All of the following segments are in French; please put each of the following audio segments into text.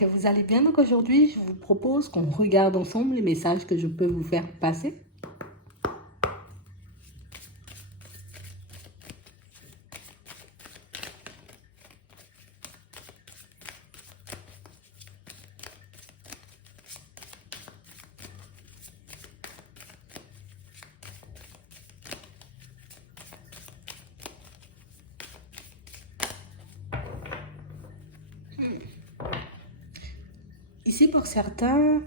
que vous allez bien. Donc aujourd'hui, je vous propose qu'on regarde ensemble les messages que je peux vous faire passer. Ici, pour certains,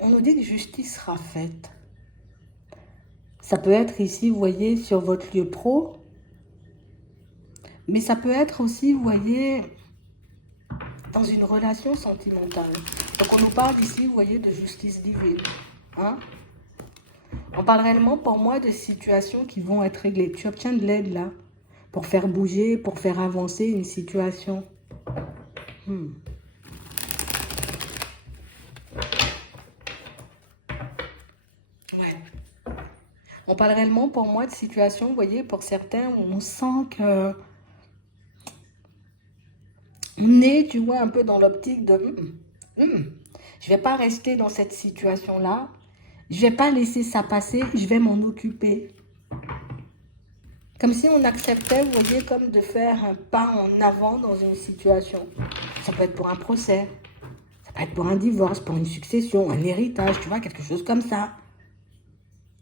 on nous dit que justice sera faite. Ça peut être ici, vous voyez, sur votre lieu pro, mais ça peut être aussi, vous voyez, dans une relation sentimentale. Donc on nous parle ici, vous voyez, de justice divine. Hein? On parle réellement pour moi de situations qui vont être réglées. Tu obtiens de l'aide là, pour faire bouger, pour faire avancer une situation. Ouais. On parle réellement pour moi de situations, vous voyez, pour certains, où on sent que on est, tu vois, un peu dans l'optique de je vais pas rester dans cette situation-là, je vais pas laisser ça passer, je vais m'en occuper. Comme si on acceptait, vous voyez, comme de faire un pas en avant dans une situation. Ça peut être pour un procès, ça peut être pour un divorce, pour une succession, un héritage, tu vois, quelque chose comme ça.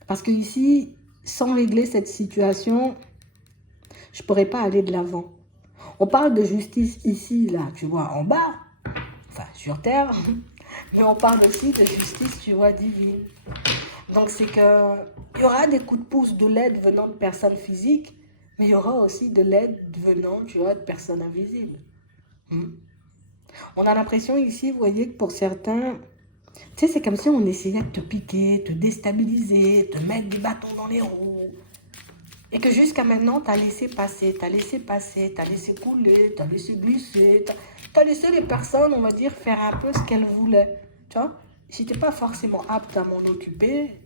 Parce que ici, sans régler cette situation, je ne pourrais pas aller de l'avant. On parle de justice ici, là, tu vois, en bas, enfin, sur terre, mais on parle aussi de justice, tu vois, divine. Donc, c'est que il y aura des coups de pouce de l'aide venant de personnes physiques, mais il y aura aussi de l'aide venant, tu vois, de personnes invisibles. On a l'impression ici, vous voyez, que pour certains, tu sais, c'est comme si on essayait de te piquer, te déstabiliser, te mettre des bâtons dans les roues. Et que jusqu'à maintenant, tu as laissé passer, tu as laissé passer, tu as laissé couler, tu as laissé glisser, tu as laissé les personnes, on va dire, faire un peu ce qu'elles voulaient. Tu vois, si tu n'es pas forcément apte à m'en occuper,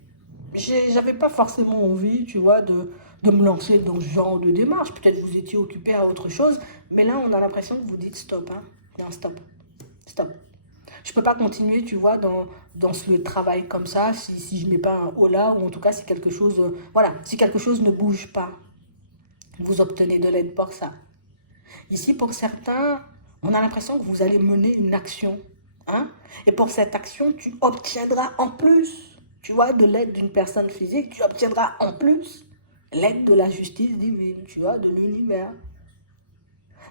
j'avais pas forcément envie, tu vois, de me lancer dans ce genre de démarche. Peut-être que vous étiez occupé à autre chose, mais là, on a l'impression que vous dites stop. Hein. Non, stop. Stop. Je peux pas continuer, tu vois, dans ce travail comme ça, si je mets pas un haut là, ou en tout cas si quelque chose, voilà, si quelque chose ne bouge pas, vous obtenez de l'aide pour ça. Ici, pour certains, on a l'impression que vous allez mener une action, hein, et pour cette action, tu obtiendras en plus, tu vois, de l'aide d'une personne physique, tu obtiendras en plus l'aide de la justice divine, tu vois, de l'univers.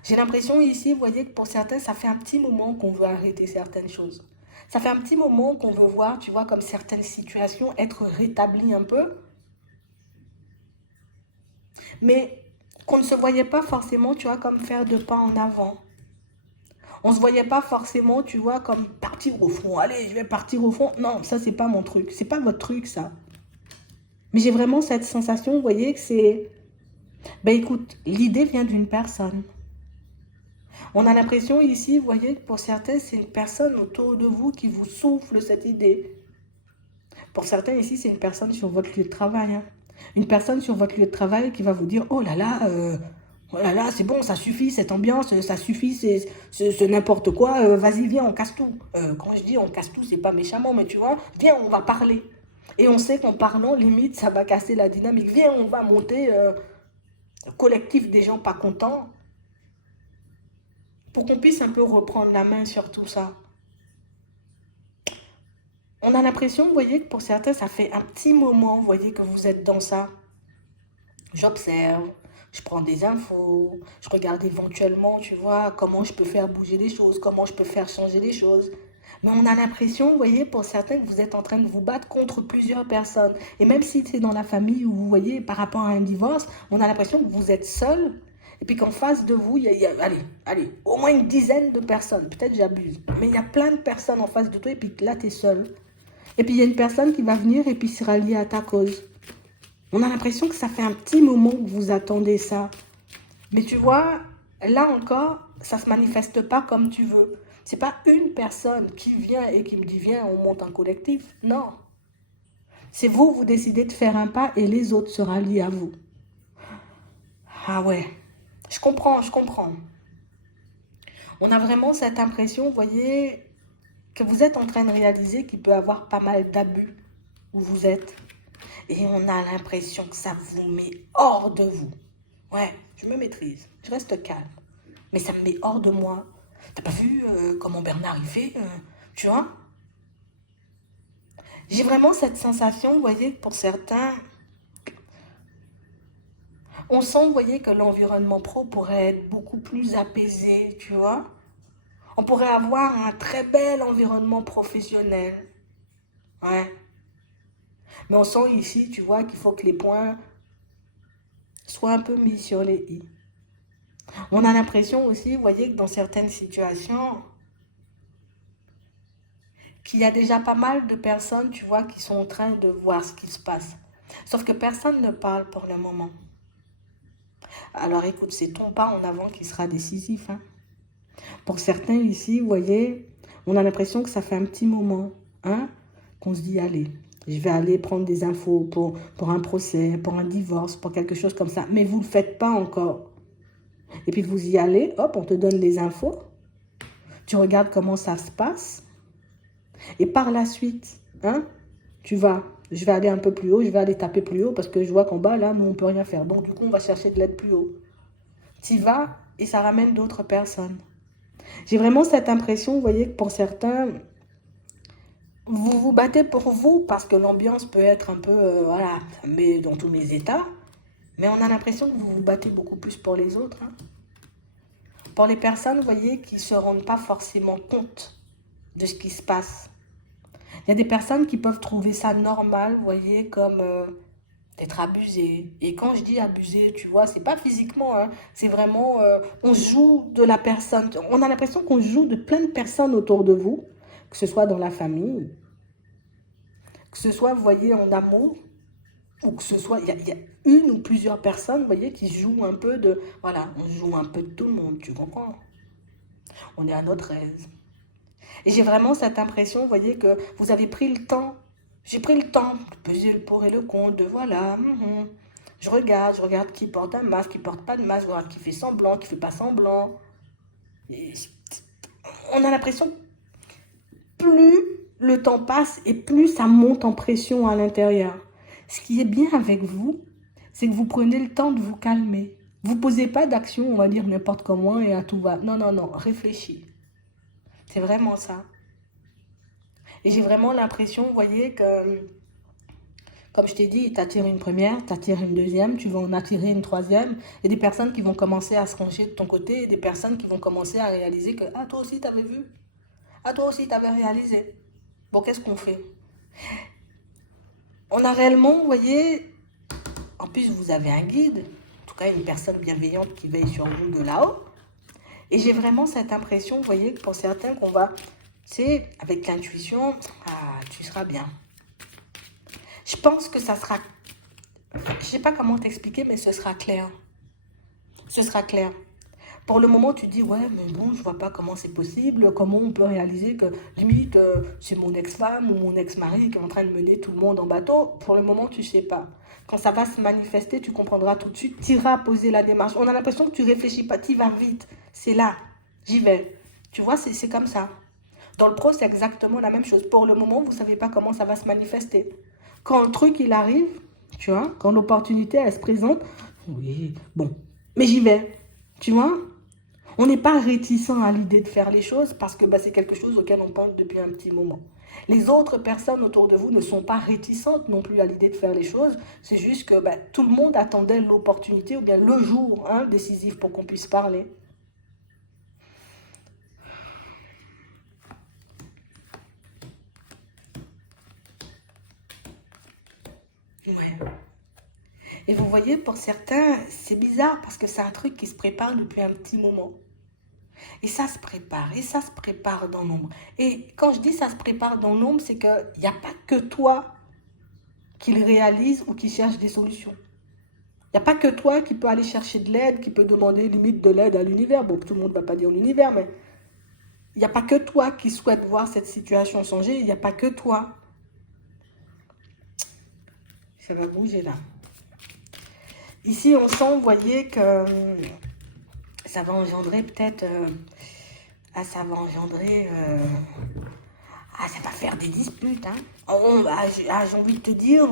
J'ai l'impression ici, vous voyez, que pour certains, ça fait un petit moment qu'on veut arrêter certaines choses. Ça fait un petit moment qu'on veut voir, tu vois, comme certaines situations être rétablies un peu, mais qu'on ne se voyait pas forcément, tu vois, comme faire de pas en avant. On ne se voyait pas forcément, tu vois, comme partir au front. Allez, je vais partir au front. Non, ça, c'est pas mon truc. C'est pas votre truc, ça. Mais j'ai vraiment cette sensation, vous voyez, que c'est... Ben écoute, l'idée vient d'une personne. On a l'impression ici, vous voyez, que pour certains, c'est une personne autour de vous qui vous souffle cette idée. Pour certains ici, c'est une personne sur votre lieu de travail. Hein. Une personne sur votre lieu de travail qui va vous dire, oh là là, c'est bon, ça suffit, cette ambiance, ça suffit, c'est n'importe quoi, vas-y, viens, on casse tout. Quand je dis on casse tout, c'est pas méchamment, mais tu vois, viens, on va parler. Et on sait qu'en parlant, limite, ça va casser la dynamique. Viens, on va monter collectif des gens pas contents pour qu'on puisse un peu reprendre la main sur tout ça. On a l'impression, vous voyez, que pour certains, ça fait un petit moment, vous voyez, que vous êtes dans ça. J'observe, je prends des infos, je regarde éventuellement, tu vois, comment je peux faire bouger les choses, comment je peux faire changer les choses. Mais on a l'impression, vous voyez, pour certains, que vous êtes en train de vous battre contre plusieurs personnes. Et même si c'est dans la famille ou vous voyez, par rapport à un divorce, on a l'impression que vous êtes seul. Et puis qu'en face de vous, allez, au moins une dizaine de personnes. Peut-être j'abuse. Mais il y a plein de personnes en face de toi et puis là, tu es seul. Et puis il y a une personne qui va venir et puis se rallier à ta cause. On a l'impression que ça fait un petit moment que vous attendez ça. Mais tu vois, là encore, ça ne se manifeste pas comme tu veux. C'est pas une personne qui vient et qui me dit viens, on monte un collectif. Non. C'est vous, vous décidez de faire un pas et les autres se rallient à vous. Ah ouais, je comprends, je comprends. On a vraiment cette impression, vous voyez, que vous êtes en train de réaliser qu'il peut y avoir pas mal d'abus où vous êtes. Et on a l'impression que ça vous met hors de vous. Ouais, je me maîtrise, je reste calme. Mais ça me met hors de moi. T'as pas vu comment Bernard il fait tu vois? J'ai vraiment cette sensation, vous voyez, pour certains, on sent, vous voyez, que l'environnement pro pourrait être beaucoup plus apaisé, tu vois? On pourrait avoir un très bel environnement professionnel. Ouais. Mais on sent ici, tu vois, qu'il faut que les points soient un peu mis sur les i. On a l'impression aussi, vous voyez, que dans certaines situations, qu'il y a déjà pas mal de personnes, tu vois, qui sont en train de voir ce qui se passe. Sauf que personne ne parle pour le moment. Alors écoute, c'est ton pas en avant qui sera décisif. Hein. Pour certains ici, vous voyez, on a l'impression que ça fait un petit moment hein, qu'on se dit, allez, je vais aller prendre des infos pour un procès, pour un divorce, pour quelque chose comme ça. Mais vous ne le faites pas encore. Et puis vous y allez, hop, on te donne les infos. Tu regardes comment ça se passe. Et par la suite, hein, je vais aller un peu plus haut, je vais aller taper plus haut parce que je vois qu'en bas, là, nous, on ne peut rien faire. Donc, du coup, on va chercher de l'aide plus haut. Tu y vas et ça ramène d'autres personnes. J'ai vraiment cette impression, vous voyez, que pour certains, vous vous battez pour vous parce que l'ambiance peut être un peu, voilà, ça met dans tous mes états. Mais on a l'impression que vous vous battez beaucoup plus pour les autres. Hein. Pour les personnes, vous voyez, qui ne se rendent pas forcément compte de ce qui se passe. Il y a des personnes qui peuvent trouver ça normal, vous voyez, comme d'être abusé. Et quand je dis abusé, tu vois, c'est pas physiquement, hein, c'est vraiment, on joue de la personne. On a l'impression qu'on joue de plein de personnes autour de vous, que ce soit dans la famille, que ce soit, vous voyez, en amour, ou que ce soit, il y a une ou plusieurs personnes, vous voyez, qui jouent un peu de, voilà, on joue un peu de tout le monde, tu comprends? On est à notre aise. Et j'ai vraiment cette impression, vous voyez, que vous avez pris le temps. J'ai pris le temps de peser le pour et le contre, de voilà. Je regarde qui porte un masque, qui porte pas de masque, je regarde qui fait semblant, qui fait pas semblant. Et on a l'impression que plus le temps passe et plus ça monte en pression à l'intérieur. Ce qui est bien avec vous, c'est que vous prenez le temps de vous calmer. Vous posez pas d'action, on va dire n'importe comment et à tout va. Non, non, non, réfléchis. C'est vraiment ça. Et j'ai vraiment l'impression, vous voyez, que, comme je t'ai dit, tu attires une première, tu attires une deuxième, tu vas en attirer une troisième. Et des personnes qui vont commencer à se ranger de ton côté, et des personnes qui vont commencer à réaliser que, ah, toi aussi, tu avais vu. Ah, toi aussi, tu avais réalisé. Bon, qu'est-ce qu'on fait? On a réellement, vous voyez, en plus, vous avez un guide, en tout cas, une personne bienveillante qui veille sur vous de là-haut. Et j'ai vraiment cette impression, vous voyez, que pour certains, qu'on va, tu sais, avec l'intuition, ah, tu seras bien. Je pense que ça sera, je sais pas comment t'expliquer, mais ce sera clair. Ce sera clair. Pour le moment, tu dis, ouais, mais bon, je vois pas comment c'est possible, comment on peut réaliser que, limite, c'est mon ex-femme ou mon ex-mari qui est en train de mener tout le monde en bateau. Pour le moment, tu sais pas. Quand ça va se manifester, tu comprendras tout de suite, tu iras poser la démarche. On a l'impression que tu réfléchis pas, tu vas vite. C'est là, j'y vais. Tu vois, c'est comme ça. Dans le pro, c'est exactement la même chose. Pour le moment, vous ne savez pas comment ça va se manifester. Quand le truc, il arrive, tu vois, quand l'opportunité, elle se présente, oui, bon, mais j'y vais, tu vois. On n'est pas réticent à l'idée de faire les choses parce que bah, c'est quelque chose auquel on pense depuis un petit moment. Les autres personnes autour de vous ne sont pas réticentes non plus à l'idée de faire les choses. C'est juste que bah, tout le monde attendait l'opportunité ou bien le jour hein, décisif pour qu'on puisse parler. Ouais. Et vous voyez, pour certains, c'est bizarre parce que c'est un truc qui se prépare depuis un petit moment. Et ça se prépare, et ça se prépare dans l'ombre. Et quand je dis ça se prépare dans l'ombre, c'est qu'il n'y a pas que toi qui le réalise ou qui cherche des solutions. Il n'y a pas que toi qui peut aller chercher de l'aide, qui peut demander limite de l'aide à l'univers. Bon, tout le monde ne va pas dire l'univers, mais il n'y a pas que toi qui souhaite voir cette situation changer. Il n'y a pas que toi. Ça va bouger là. Ici, on sent, vous voyez, que ça va engendrer peut-être ah, ça va engendrer... ah, ça va faire des disputes, hein. J'ai envie de te dire...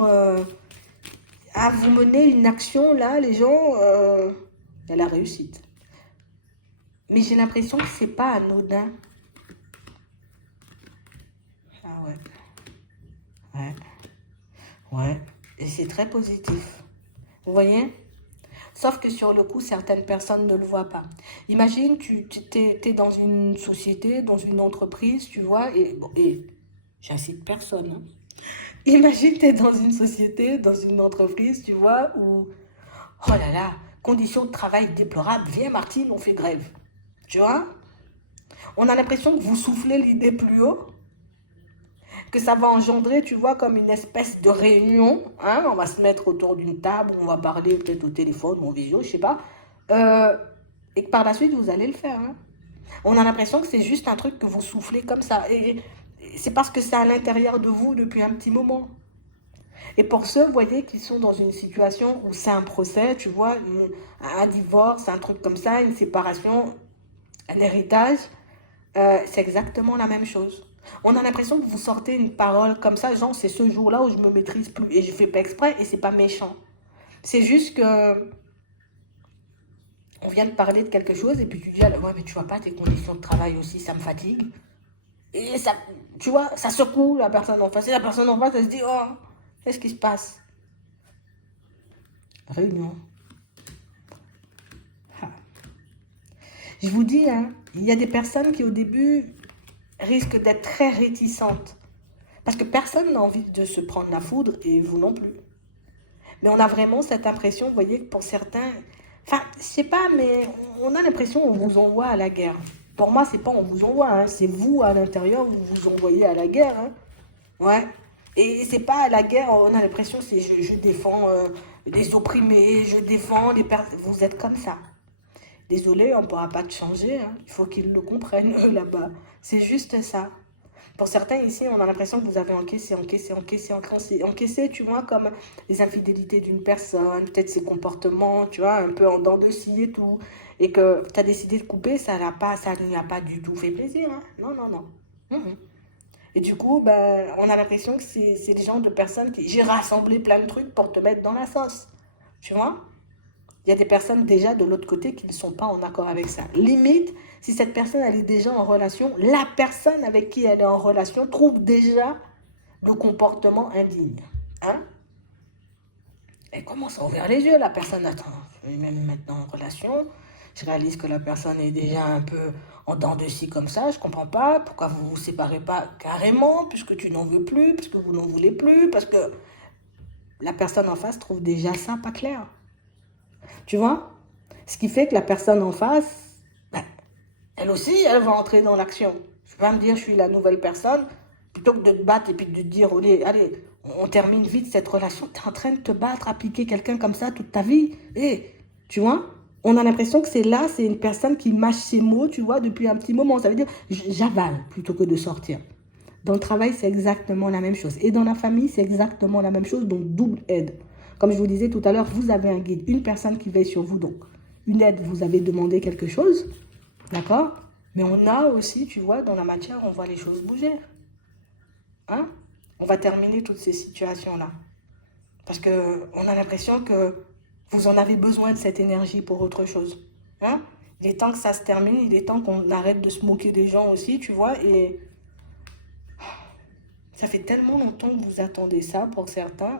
ah, vous menez une action, là, les gens... il y a la réussite. Mais j'ai l'impression que c'est pas anodin. Ah ouais. Ouais. Ouais. Et c'est très positif. Vous voyez? Sauf que sur le coup, certaines personnes ne le voient pas. Imagine, tu es dans une société, dans une entreprise, tu vois, et, bon, et j'incite personne, hein. Imagine, tu es dans une société, dans une entreprise, tu vois, où, oh là là, conditions de travail déplorables, viens Martine, on fait grève. Tu vois? On a l'impression que vous soufflez l'idée plus haut, que ça va engendrer, tu vois, comme une espèce de réunion, hein, on va se mettre autour d'une table, on va parler peut-être au téléphone ou en visio, je sais pas, euh, et que par la suite, vous allez le faire, hein. On a l'impression que c'est juste un truc que vous soufflez comme ça, et c'est parce que c'est à l'intérieur de vous depuis un petit moment. Et pour ceux, vous voyez, qui sont dans une situation où c'est un procès, tu vois, un divorce, un truc comme ça, une séparation, un héritage, c'est exactement la même chose. On a l'impression que vous sortez une parole comme ça, genre c'est ce jour-là où je me maîtrise plus et je fais pas exprès et c'est pas méchant. C'est juste que on vient de parler de quelque chose et puis tu dis alors ouais mais tu vois pas tes conditions de travail aussi ça me fatigue et ça tu vois ça secoue la personne en face et la personne en face elle se dit oh qu'est-ce qui se passe? Réunion. Ah. Je vous dis hein, il y a des personnes qui au début risquent d'être très réticentes. Parce que personne n'a envie de se prendre la foudre et vous non plus. Mais on a vraiment cette impression, vous voyez, que pour certains, enfin, je sais pas, mais on a l'impression qu'on vous envoie à la guerre. Pour moi, c'est pas on vous envoie, hein, c'est vous à l'intérieur, vous vous envoyez à la guerre. Hein. Ouais. Et c'est pas à la guerre, on a l'impression c'est je défends les opprimés, je défends les personnes. Vous êtes comme ça. Désolé, on ne pourra pas te changer, hein. Il faut qu'ils le comprennent, eux, là-bas. C'est juste ça. Pour certains ici, on a l'impression que vous avez encaissé, tu vois, comme les infidélités d'une personne, peut-être ses comportements, tu vois, un peu en dents de scie et tout, et que tu as décidé de couper, ça ne lui a pas du tout fait plaisir, hein. Non, non, non. Mhm. Et du coup, ben, on a l'impression que c'est des gens de personnes qui... J'ai rassemblé plein de trucs pour te mettre dans la sauce, tu vois. Il y a des personnes déjà de l'autre côté qui ne sont pas en accord avec ça. Limite, si cette personne elle est déjà en relation, la personne avec qui elle est en relation trouve déjà le comportement indigne. Hein? Elle commence à ouvrir les yeux, la personne attend. Je vais même maintenant en relation. Je réalise que la personne est déjà un peu en dents de scie comme ça. Je comprends pas pourquoi vous vous séparez pas carrément, puisque tu n'en veux plus, puisque vous n'en voulez plus, parce que la personne en face trouve déjà ça pas clair. Tu vois? Ce qui fait que la personne en face, ben, elle aussi, elle va entrer dans l'action. Je ne vais pas me dire, je suis la nouvelle personne, plutôt que de te battre et puis de te dire, allez, on termine vite cette relation. Tu es en train de te battre à piquer quelqu'un comme ça toute ta vie. Et, tu vois, on a l'impression que c'est une personne qui mâche ses mots, tu vois, depuis un petit moment. Ça veut dire, j'avale plutôt que de sortir. Dans le travail, c'est exactement la même chose. Et dans la famille, c'est exactement la même chose, donc double aide. Comme je vous disais tout à l'heure, vous avez un guide, une personne qui veille sur vous, donc une aide, vous avez demandé quelque chose, d'accord? Mais on a aussi, tu vois, dans la matière, on voit les choses bouger. Hein? On va terminer toutes ces situations-là. Parce qu'on a l'impression que vous en avez besoin de cette énergie pour autre chose. Hein? Il est temps que ça se termine, il est temps qu'on arrête de se moquer des gens aussi, tu vois, et ça fait tellement longtemps que vous attendez ça pour certains.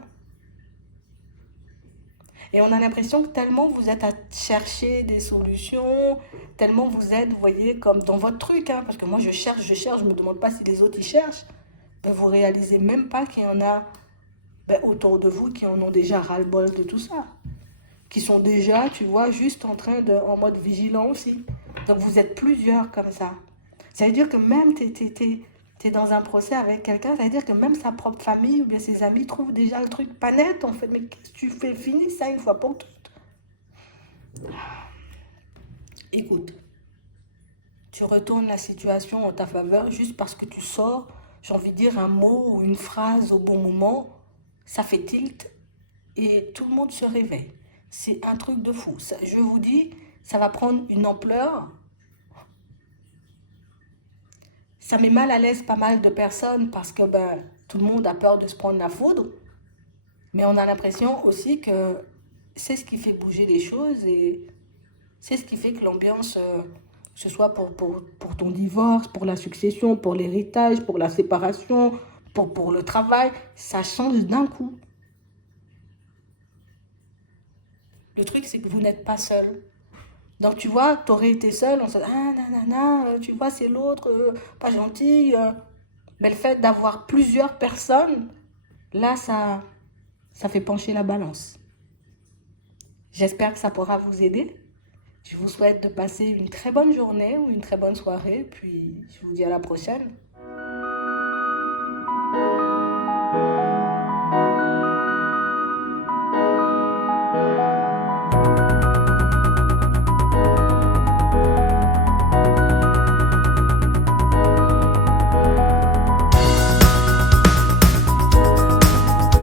Et on a l'impression que tellement vous êtes à chercher des solutions, tellement vous êtes, vous voyez, comme dans votre truc, hein, parce que moi je cherche, je me demande pas si les autres y cherchent, ben, vous réalisez même pas qu'il y en a ben, autour de vous qui en ont déjà ras-le-bol de tout ça, qui sont déjà, tu vois, juste en train de, en mode vigilant aussi. Donc vous êtes plusieurs comme ça. Ça veut dire que même t'es dans un procès avec quelqu'un, ça veut dire que même sa propre famille ou bien ses amis trouvent déjà le truc pas net en fait. Mais qu'est-ce que tu fais? Finis ça une fois pour toutes. Écoute, tu retournes la situation en ta faveur juste parce que tu sors, j'ai envie de dire un mot ou une phrase au bon moment, ça fait tilt et tout le monde se réveille. C'est un truc de fou. Ça, je vous dis, ça va prendre une ampleur. Ça met mal à l'aise pas mal de personnes parce que ben, tout le monde a peur de se prendre la foudre. Mais on a l'impression aussi que c'est ce qui fait bouger les choses et c'est ce qui fait que l'ambiance, que ce soit pour ton divorce, pour la succession, pour l'héritage, pour la séparation, pour le travail, ça change d'un coup. Le truc, c'est que vous n'êtes pas seul. Donc, tu vois, tu aurais été seul, on se dit, ah, nanana, tu vois, c'est l'autre, pas gentil. Mais le fait d'avoir plusieurs personnes, là, ça fait pencher la balance. J'espère que ça pourra vous aider. Je vous souhaite de passer une très bonne journée ou une très bonne soirée, puis je vous dis à la prochaine.